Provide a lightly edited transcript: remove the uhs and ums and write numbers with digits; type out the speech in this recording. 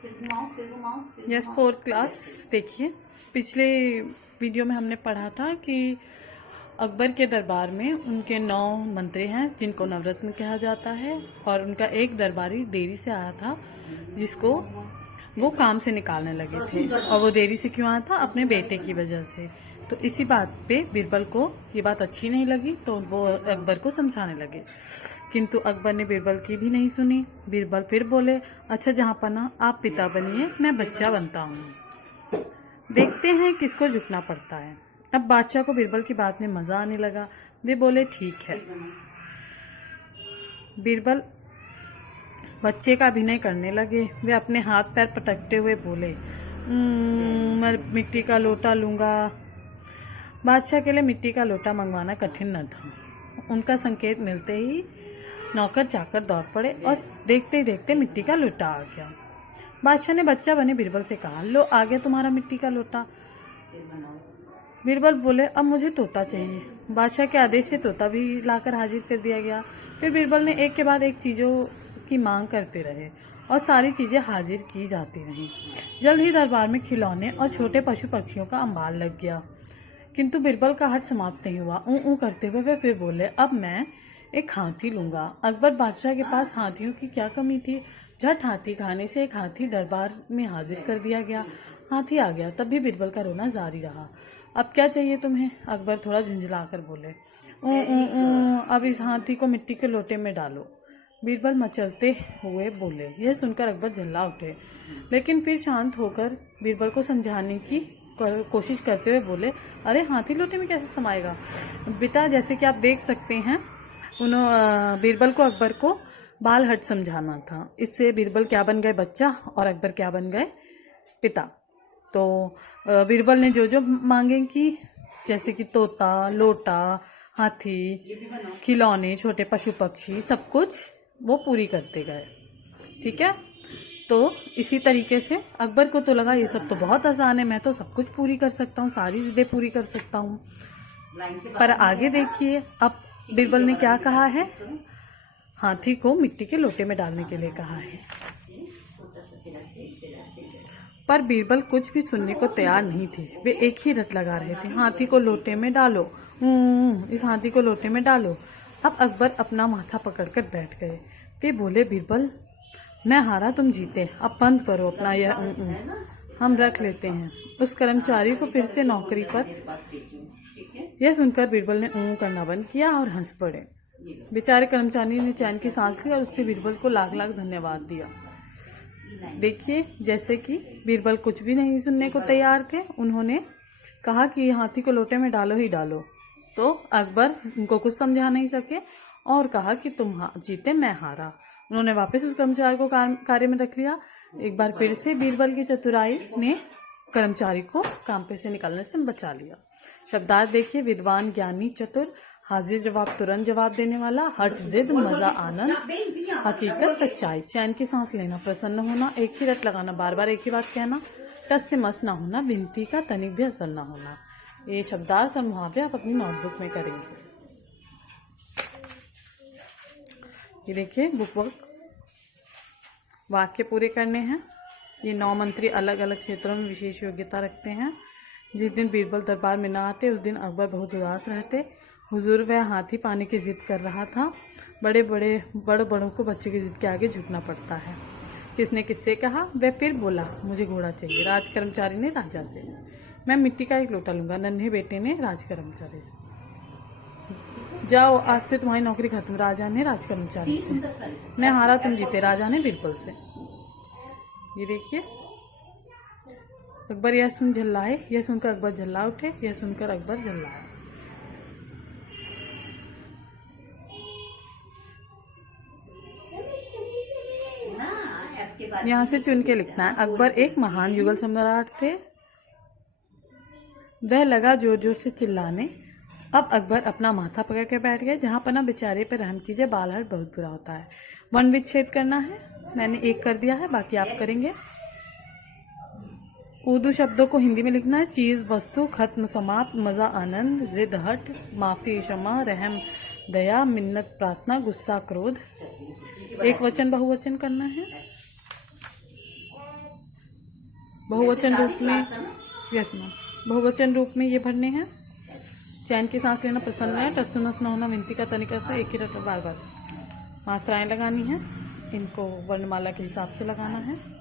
Yes, 4th class. देखिए, पिछले video में हमने पढ़ा था कि अकबर के दरबार में उनके 9 मंत्री हैं जिनको नवरत्न कहा जाता है, और उनका एक दरबारी देरी से आया था जिसको वो काम से निकालने लगे थे। और वो देरी से क्यों आया था? अपने बेटे की वजह से। तो इसी बात पे बीरबल को ये बात अच्छी नहीं लगी, तो वो अकबर को समझाने लगे, किंतु अकबर ने बीरबल की भी नहीं सुनी। बीरबल फिर बोले, अच्छा जहाँपना आप पिता बनिए, मैं बच्चा बनता हूँ, देखते हैं किसको झुकना पड़ता है। अब बादशाह को बीरबल की बात में मजा आने लगा। वे बोले, ठीक है। बीरबल बच्चे का अभिनय करने लगे। वे अपने हाथ पैर पटकते हुए बोले, मैं मिट्टी का लोटा लूंगा। बादशाह के लिए मिट्टी का लोटा मंगवाना कठिन न था। उनका संकेत मिलते ही नौकर चाकर दौड़ पड़े और देखते ही देखते मिट्टी का लोटा आ गया। बादशाह ने बच्चा बने बीरबल से कहा, लो आ गया तुम्हारा मिट्टी का लोटा। बीरबल बोले, अब मुझे तोता चाहिए। बादशाह के आदेश से तोता भी लाकर हाजिर कर दिया गया। फिर बीरबल ने एक के बाद एक चीजों की मांग करते रहे और सारी चीजें हाजिर की जाती रहीं। जल्द ही दरबार में खिलौने और छोटे पशु पक्षियों का अंबार लग गया। किंतु बीरबल का हट समाप्त नहीं हुआ। ऊ करते हुए वे फिर बोले, अब मैं एक हाथी लूंगा। अकबर बादशाह के पास हाथियों की क्या कमी थी। झट हाथी खाने से एक हाथी दरबार में हाजिर कर दिया गया। हाथी आ गया, तब भी बीरबल का रोना जारी रहा। अब क्या चाहिए तुम्हें? अकबर थोड़ा झुंझलाकर बोले, अब इस हाथी को मिट्टी के लोटे में डालो। बीरबल मचलते हुए बोले। यह सुनकर अकबर झल्ला उठे, लेकिन फिर शांत होकर बीरबल को समझाने की कोशिश करते हुए बोले, अरे हाथी लोटे में कैसे समाएगा? बेटा, जैसे कि आप देख सकते हैं, बीरबल को अकबर को बाल हट समझाना था। इससे बीरबल क्या बन गए? बच्चा, और अकबर क्या बन गए? पिता। तो बीरबल ने जो जो मांगे की, जैसे कि तोता, लोटा, हाथी, खिलौने, छोटे पशु पक्षी, सब कुछ वो पूरी करते गए। ठीक है। तो इसी तरीके से अकबर को तो लगा ये सब तो बहुत आसान है, मैं तो सब कुछ पूरी कर सकता हूँ, सारी जिद्दें पूरी कर सकता हूँ। पर आगे देखिए, अब बीरबल ने क्या कहा है? हाथी को मिट्टी के लोटे में डालने के लिए कहा है। पर बीरबल कुछ भी सुनने को तैयार नहीं थे। वे एक ही रट लगा रहे थे, हाथी को लोटे में डालो, इस हाथी को लोटे में डालो। अब अकबर अपना माथा पकड़कर बैठ गए। वे बोले, बीरबल मैं हारा, तुम जीते, अब बंद करो अपना यह हम रख लेते हैं। उस कर्मचारी को फिर से नौकरी पर। यह सुनकर बीरबल ने करना बंद किया और हंस पड़े। बेचारे कर्मचारी ने चैन की सांस ली और उससे बीरबल को लाख लाख धन्यवाद दिया। देखिए, जैसे कि बीरबल कुछ भी नहीं सुनने को तैयार थे, उन्होंने कहा कि हाथी को लोटे में डालो ही डालो। तो अकबर उनको कुछ समझा नहीं सके और कहा कि तुम जीते, मैं हारा। उन्होंने वापस उस कर्मचारी को कार्य में रख लिया। एक बार फिर से बीरबल की चतुराई ने कर्मचारी को काम पे से निकलने से बचा लिया। शब्दार्थ देखिए, विद्वान, ज्ञानी, चतुर, हाजिर जवाब तुरंत जवाब देने वाला, हट जिद, मजा आनंद, हकीकत सच्चाई, चैन की सांस लेना, प्रसन्न होना, एक ही रट लगाना, बार बार एक ही बात कहना, टस से मस ना होना, विनती का तनिक भी असर ना होना। ये शब्दार्थ और मुहावरे आप अपनी नोटबुक में करेंगे। ये देखिए, बुक वाक्य पूरे करने हैं। ये 9 मंत्री अलग अलग क्षेत्रों में विशेष योग्यता रखते हैं। जिस दिन बीरबल दरबार में न आते, उस दिन अकबर बहुत उदास रहते। हुजूर, वह हाथी पाने की जिद कर रहा था। बड़ों को बच्चों की जिद के आगे झुकना पड़ता है। किसने किससे कहा? वह फिर बोला, मुझे घोड़ा चाहिए। राज कर्मचारी ने राजा से। मैं मिट्टी का एक लोटा लूंगा। नन्हे बेटे ने राज कर्मचारी से। जाओ, आज से तुम्हारी नौकरी खत्म। राजा ने राज कर्मचारी से। मैं हारा, तुम जीते। राजा ने बीरबल से। ये देखिए, अकबर यह सुन झल्लाए। यह सुनकर अकबर झल्ला उठे। यह सुनकर अकबर झल्लाया। यहाँ से चुन के लिखना है। अकबर एक महान युगल सम्राट थे। वह लगा जोर जोर से चिल्लाने। अब अकबर अपना माथा पकड़ के बैठ गए। जहाँ पना बेचारे पे रहम कीजिए, बाल हट बहुत बुरा होता है। वर्ण विच्छेद करना है, मैंने एक कर दिया है, बाकी आप करेंगे। उर्दू शब्दों को हिंदी में लिखना है। चीज, वस्तु, खत्म, समाप्त, मजा, आनंद, जिद, हट, माफी, क्षमा, रहम, दया, मिन्नत, प्रार्थना, गुस्सा, क्रोध। एक वचन बहुवचन करना है। बहुवचन रूप में यस मैम, बहुवचन रूप में ये भरने हैं। चैन की सांस लेना, प्रसन्न है, टसुनस न होना, विनती का तनिका से एक ही रट बार बार मात्राएं लगानी है। इनको वर्णमाला के हिसाब से लगाना है।